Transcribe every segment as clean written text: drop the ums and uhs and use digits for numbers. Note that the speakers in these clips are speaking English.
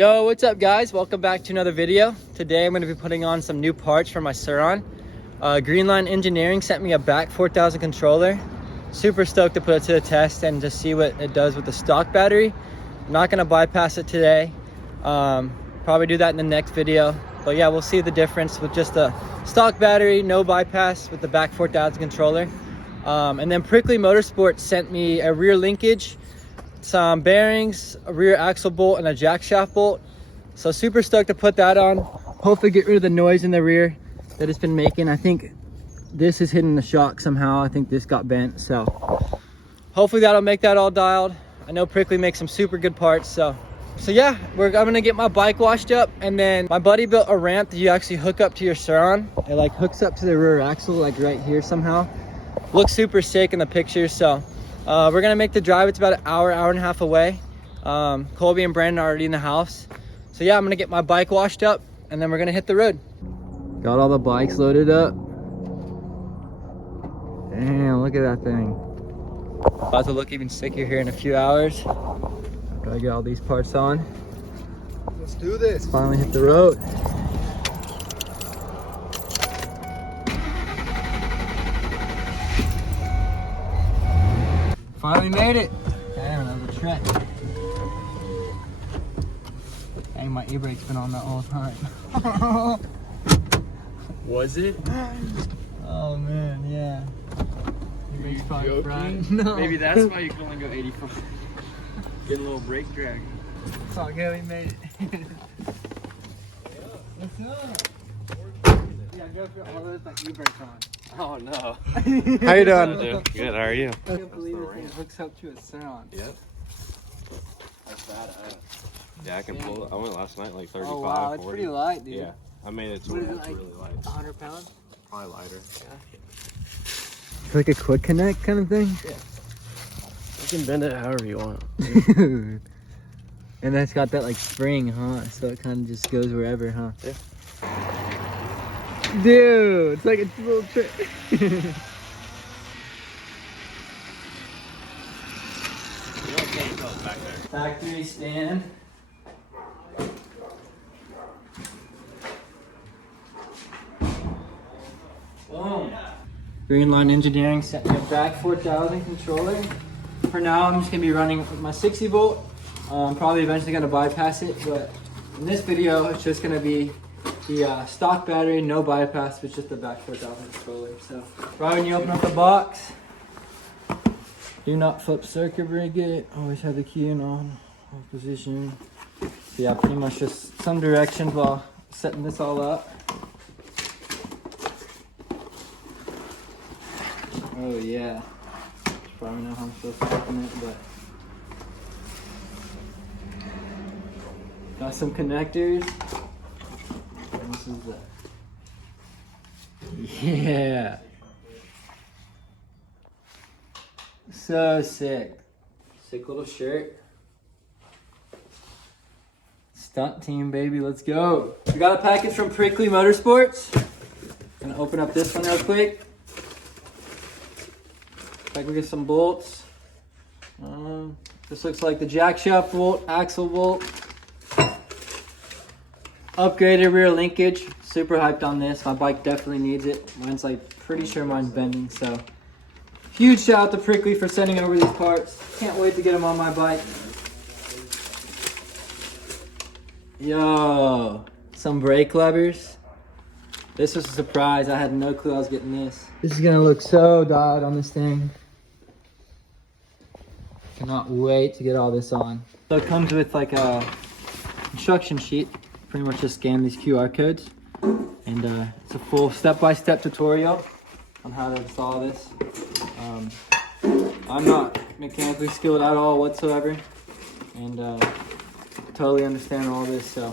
Yo, what's up guys? Welcome back to another video. Today I'm going to be putting on some new parts for my Surron. Greenline Engineering sent me a back 4000 controller. Super stoked to put it to the test and just see what it does with the stock battery. I'm not going to bypass it today. Probably do that in the next video. But yeah, we'll see the difference with just a stock battery, no bypass with the back 4000 controller. And then Prickly Motorsports sent me a rear linkage, some bearings, a rear axle bolt, and a jack shaft bolt. So super stoked to put that on. Hopefully get rid of the noise in the rear that it's been making. I think this is hitting the shock somehow. I think this got bent, so hopefully that'll make that all dialed. I know Prickly makes some super good parts, so yeah, I'm gonna get my bike washed up, and then my buddy built a ramp that you actually hook up to your Surron. It like hooks up to the rear axle like right here somehow. Looks super sick in the pictures. So we're gonna make the drive. It's about an hour and a half away. Colby and Brandon are already in the house. So yeah, I'm gonna get my bike washed up and then we're gonna hit the road. Got all the bikes loaded up. Damn, look at that thing. About to look even sicker here in a few hours. Gotta get all these parts on. Let's do this. Finally hit the road. Finally made it. Damn, that was a trek. Dang, my Ebike's been on that all the time. Was it? Oh man, yeah. Maybe probably fried. No. Maybe that's why you can only go 85. Get a little brake drag. It's all good, we made it. What's up? Yeah, go through all those like Ebike on. Oh no. How you doing? Good, how are you? I can't believe this thing hooks up to a Surron. Yep. That's bad. Yeah, I can pull it. I went last night like 35, Oh wow, it's 40. pretty light, dude. Yeah, I made it to What where is it, it's like really light. 100 pounds? Probably lighter. It's like a quick connect kind of thing? Yeah. You can bend it however you want. Dude. And that's got that like spring, huh? So it kind of just goes wherever, huh? Yeah. Dude, it's like a little trick. Factory stand. Boom. Greenline Engineering sent me a back 4000 controller. For now, I'm just gonna be running with my 60 volt. Probably eventually gonna bypass it, but in this video, it's just gonna be the stock battery, no bypass, it's just the back 4000 controller. So right when you open up the box, do not flip circuit breaker it. Always have the key in on position. So yeah, pretty much just some directions while setting this all up. Oh yeah, probably know how I'm supposed to open it, but got some connectors. And this is the yeah. So sick. Sick little shirt. Stunt team, baby, let's go. We got a package from Prickly Motorsports. Gonna open up this one real quick. Like we get some bolts. This looks like the jack shaft bolt, axle bolt. Upgraded rear linkage. Super hyped on this. My bike definitely needs it. Mine's like, pretty sure mine's bending, so. Huge shout out to Prickly for sending over these parts. Can't wait to get them on my bike. Yo, some brake levers. This was a surprise. I had no clue I was getting this. This is gonna look so dialed on this thing. Cannot wait to get all this on. So it comes with like a instruction sheet. Pretty much just scan these QR codes. And it's a full step-by-step tutorial on how to install this. I'm not mechanically skilled at all whatsoever. And totally understand all this, so.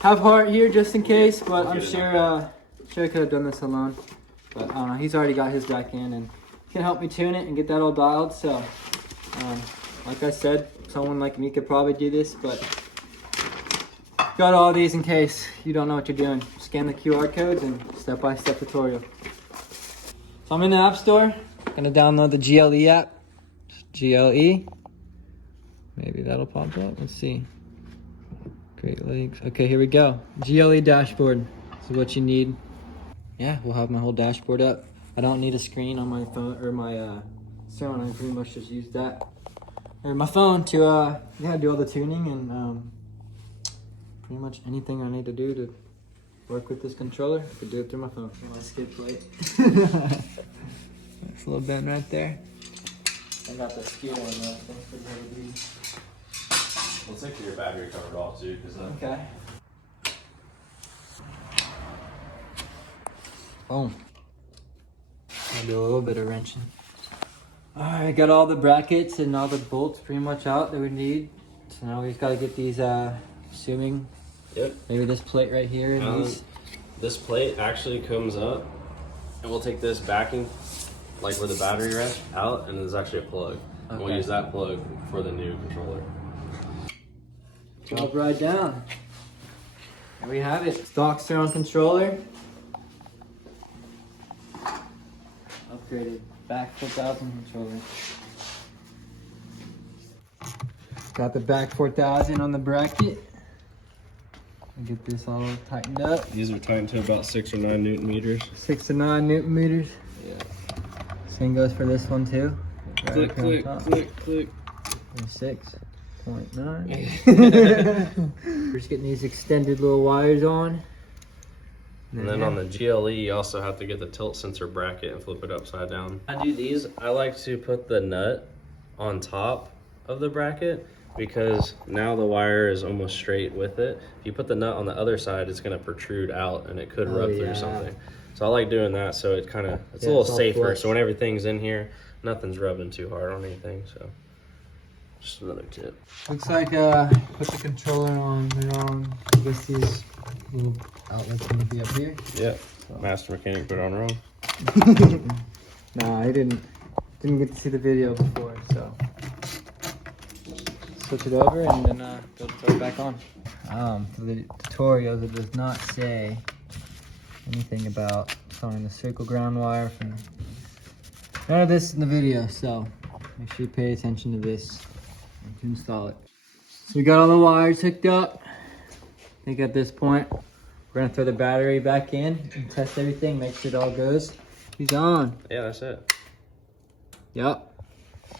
Have Hart here just in case, but I'm sure I could have done this alone. But I don't know, he's already got his back in and he can help me tune it and get that all dialed. So, like I said, someone like me could probably do this, but got all these in case you don't know what you're doing. Scan the QR codes and step-by-step tutorial. So I'm in the App Store, gonna download the GLE app. GLE. Maybe that'll pop up, let's see. Great Lakes. Okay, here we go. GLE dashboard. This is what you need. Yeah, we'll have my whole dashboard up. I don't need a screen on my phone or my Surron. I pretty much just use that or my phone to yeah, do all the tuning and pretty much anything I need to do to work with this controller. I could do it through my phone. My skid plate. That's a little bend right there. I got the steel one though. Thanks for the heavy. Let's take your battery covered off too, because okay. Boom. I'll do a little bit of wrenching. Alright, got all the brackets and all the bolts pretty much out that we need. So now we just gotta get these assuming. Yep. Maybe this plate right here and these. This plate actually comes up and we'll take this backing, like where the battery rests, out, and there's actually a plug. Okay. And we'll use that plug for the new controller. Drop right down. There we have it. Stock Surron controller. Upgraded back 4000 controller. Got the back 4000 on the bracket. Get this all tightened up. These are tightened to about 6 or 9 Newton meters. 6 to 9 Newton meters. Yeah. Same goes for this one too. Click, click, click, click. 6.9. We're just getting these extended little wires on. And then on the GLE, you also have to get the tilt sensor bracket and flip it upside down. I do these, I like to put the nut on top of the bracket because now the wire is almost straight with it. If you put the nut on the other side, it's gonna protrude out and it could rub through something. So I like doing that so it kind of, it's a little safer. Flush. So when everything's in here, nothing's rubbing too hard on anything, so. Just another tip. Looks like put the controller on the wrong. I guess these little outlets gonna be up here. Yeah. So. Master mechanic put it on wrong. Nah, I didn't get to see the video before, so switch it over and then throw it back on. For the tutorials, it does not say anything about throwing the circle ground wire from. None of this in the video, so make sure you pay attention to this to install it. So we got all the wires hooked up. I think at this point we're gonna throw the battery back in and test everything, make sure it all goes. He's on. Yeah, that's it. Yep.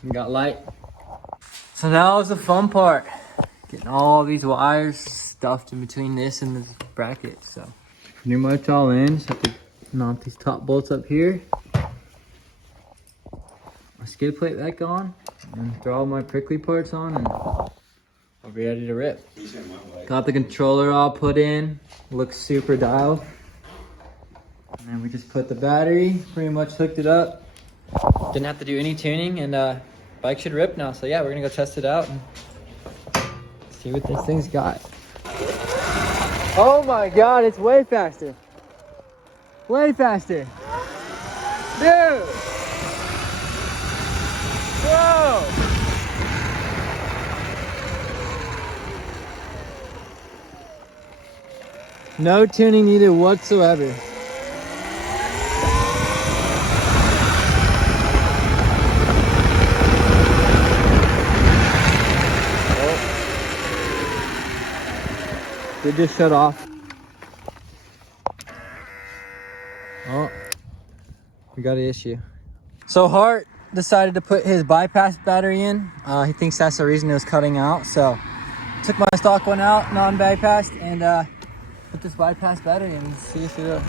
We got light. So now is the fun part. Getting all these wires stuffed in between this and this bracket. So pretty much all in. Just have to mount these top bolts up here. My skid plate back on, and throw all my prickly parts on, and I'll be ready to rip. Got the controller all put in, looks super dialed. And then we just put the battery, pretty much hooked it up. Didn't have to do any tuning, and bike should rip now. So yeah, we're gonna go test it out and see what this thing's got. Oh my God, it's way faster. Way faster. Dude. Whoa! No tuning needed whatsoever. Oh. Did just shut off. Oh, we got an issue. So Hart decided to put his bypass battery in. He thinks that's the reason it was cutting out. So took my stock one out, non-bypassed, and put this bypass battery in and see if it'll.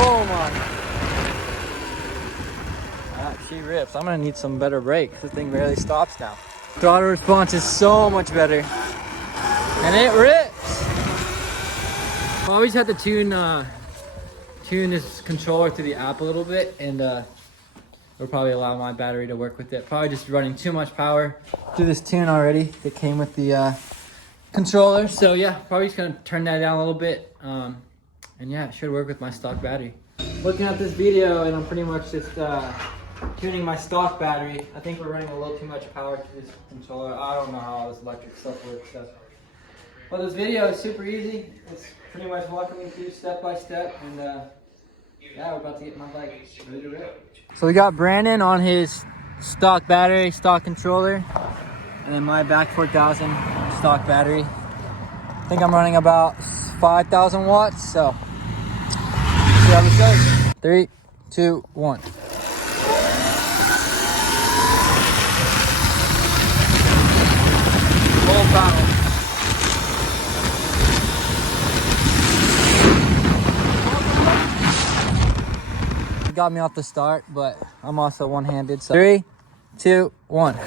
Oh my. She rips. I'm gonna need some better brakes. This thing barely stops now. Throttle response is so much better. And it rips. I always have to tune this controller through the app a little bit, and it'll probably allow my battery to work with it. Probably just running too much power through this tune already that came with the controller. So yeah, probably just gonna turn that down a little bit, and yeah, it should work with my stock battery. Looking at this video, and I'm pretty much just tuning my stock battery. I think we're running a little too much power to this controller. I don't know how all this electric stuff works. So. But this video is super easy. It's pretty much walking me through step by step, and Yeah, we're about to get my bike ready to rip. So we got Brandon on his stock battery, stock controller, and then my back 4000 stock battery. I think I'm running about 5,000 watts, so see how this goes. 3, 2, 1. Full throttle. Got me off the start, but I'm also one-handed. So 3, 2, 1. Full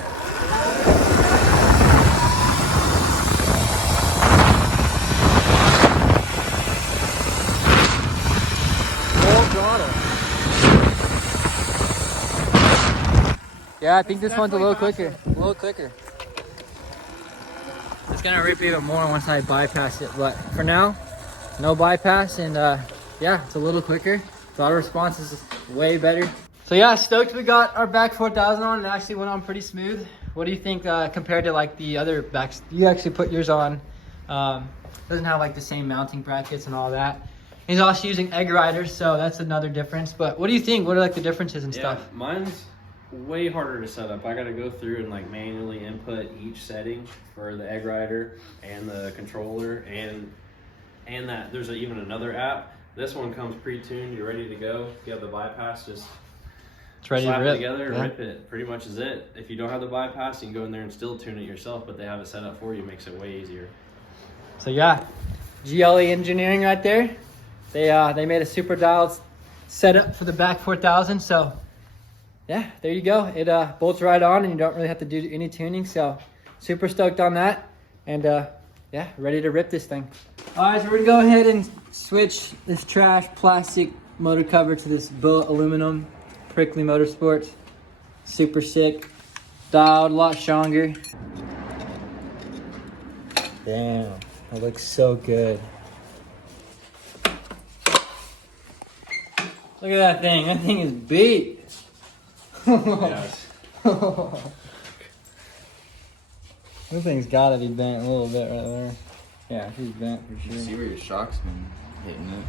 throttle. Yeah, I think this one's a little quicker. A little quicker. It's gonna rip even more once I bypass it, but for now, no bypass, and yeah, it's a little quicker. Throttle response is way better. So yeah, stoked we got our back 4000 on. It actually went on pretty smooth. What do you think compared to like the other backs? You actually put yours on. Doesn't have like the same mounting brackets and all that. He's also using egg riders, so that's another difference. But what do you think? What are like the differences and stuff? Mine's way harder to set up. I gotta go through and like manually input each setting for the egg rider and the controller and that there's even another app. This one comes pre-tuned, you're ready to go. If you have the bypass, just it's ready slap to rip. it together and rip it. Pretty much is it. If you don't have the bypass, you can go in there and still tune it yourself, but they have it set up for you, makes it way easier. So yeah, GLE engineering right there. They made a super dialed setup for the back 4000. So yeah, there you go. It bolts right on and you don't really have to do any tuning. So super stoked on that. And yeah, ready to rip this thing. All right, so we're gonna go ahead and switch this trash plastic motor cover to this bullet aluminum Prickly Motorsports. Super sick. Dialed a lot stronger. Damn, that looks so good. Look at that thing. That thing is beat. Yes. This thing's gotta be bent a little bit right there. Yeah, she's bent for You sure. see where your shock's been hitting it.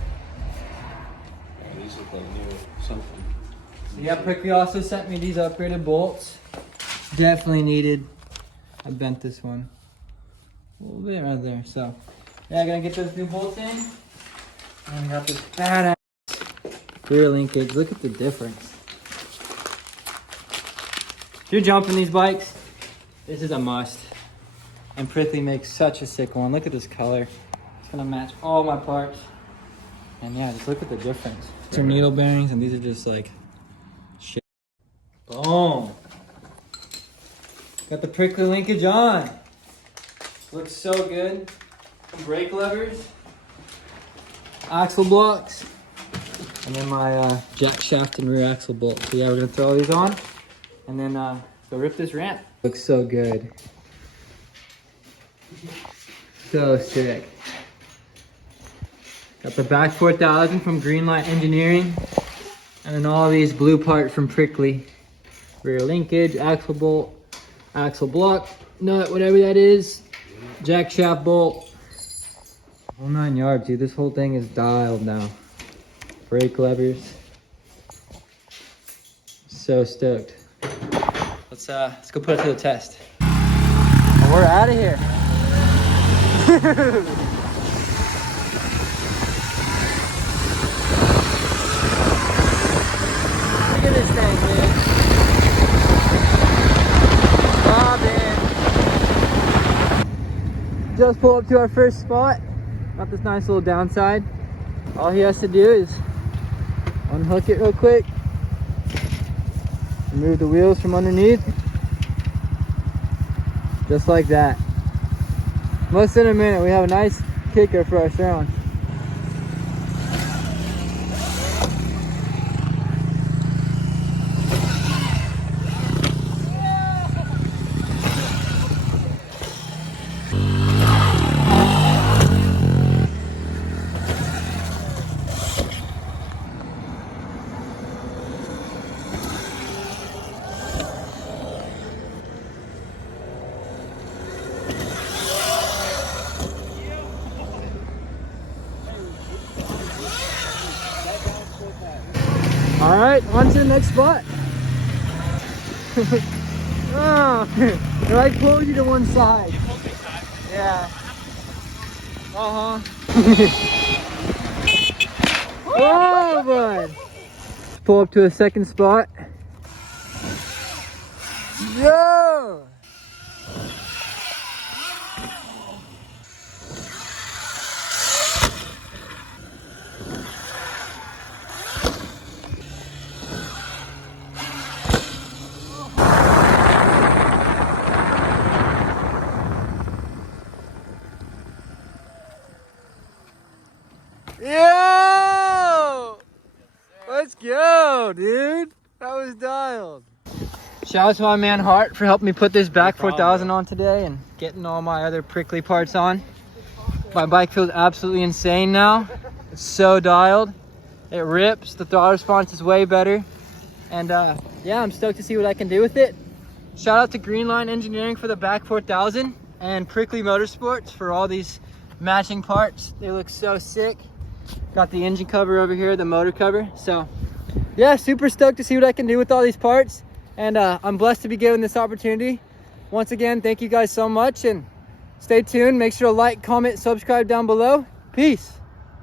Yeah, these look like new something. Yeah, Prickly also sent me these upgraded bolts. Definitely needed. I bent this one a little bit right there. So yeah, gonna get those new bolts in. And we got this badass rear linkage. Look at the difference. If you're jumping these bikes, this is a must. And Prickly makes such a sick one. Look at this color. It's gonna match all my parts. And yeah, just look at the difference. These are needle bearings and these are just like shit. Boom. Got the Prickly linkage on. Looks so good. Brake levers. Axle blocks. And then my jack shaft and rear axle bolt. So yeah, we're gonna throw these on and then go rip this ramp. Looks so good. So sick. Got the back 4000 from Greenlight Engineering. And then all these blue parts from Prickly. Rear linkage, axle bolt, axle block, nut, whatever that is. Jack shaft bolt. Whole 9 yards, dude. This whole thing is dialed now. Brake levers. So stoked. Let's go put it to the test. And we're out of here. Look at this thing, man. Bobbin. Just pull up to our first spot. Got this nice little downside. All he has to do is unhook it real quick. Remove the wheels from underneath. Just like that. Less than a minute, we have a nice kicker for our Surron. right, on to the next spot. Oh, it like pulls you to one side. Yeah. Uh-huh. Oh, bud. Pull up to a second spot. Yo! Yo! Let's go, dude. That was dialed. Shout out to my man Hart for helping me put this back 4000 on today and getting all my other prickly parts on. My bike feels absolutely insane now. It's so dialed. It rips. The throttle response is way better. And yeah, I'm stoked to see what I can do with it. Shout out to Greenline Engineering for the back 4000 and Prickly Motorsports for all these matching parts. They look so sick. Got the engine cover over here, the motor cover. So yeah, super stoked to see what I can do with all these parts. And I'm blessed to be given this opportunity. Once again, thank you guys so much and stay tuned. Make sure to like, comment, subscribe down below. Peace.